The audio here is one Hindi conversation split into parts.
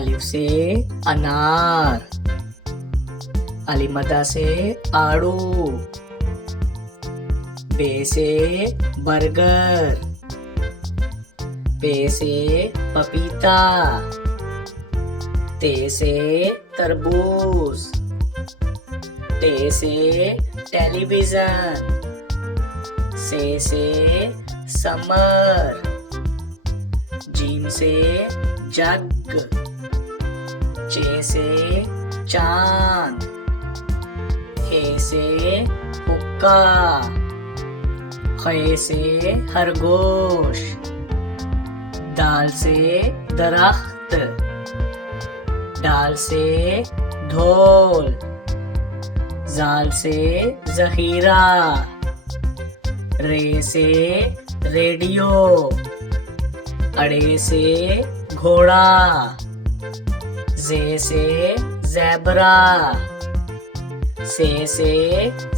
अलिफ से अनार, अलिमदा से आड़ू, बे से बर्गर, पे से पपीता, ते से तरबूज, टे से टेलीविजन, से समर, जीम से जग, चे से चांद, हे से हुक्का, खे से खरगोश, दाल से दरख्त, डाल से ढोल, जाल से जखीरा, रे से रेडियो, अड़े से घोड़ा, जे से ज़ेबरा, से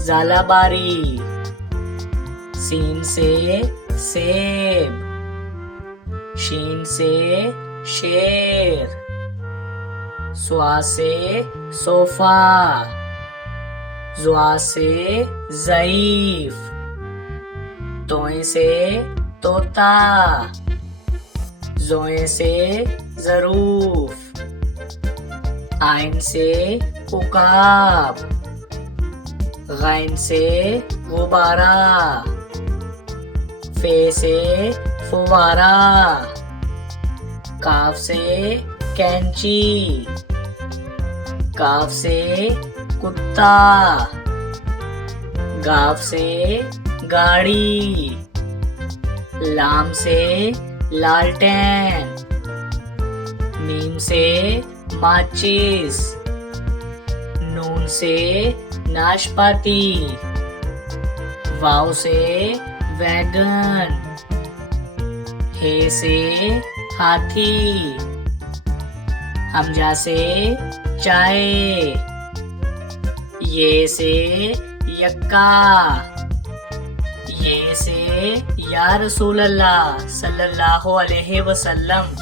ज़ालाबारी, सीन से सेब, शीन से शेर, स्वा से सोफा, ज़्वा से ज़ईफ, तोए से तोता, ज़ोए से ज़रूफ, आइन से उकाब, गैन से गुब्बारा, फे से फुवारा, काफ से कैंची, काफ से कुत्ता, गाफ से गाड़ी, लाम से लालटेन, मीम से माचिस, नून से नाशपाती, वाव से वैगन, हे से हाथी, हमजा से चाय, ये से यक्का, ये से या रसूल अल्लाह सल्लल्लाहु अलैहि वसल्लम।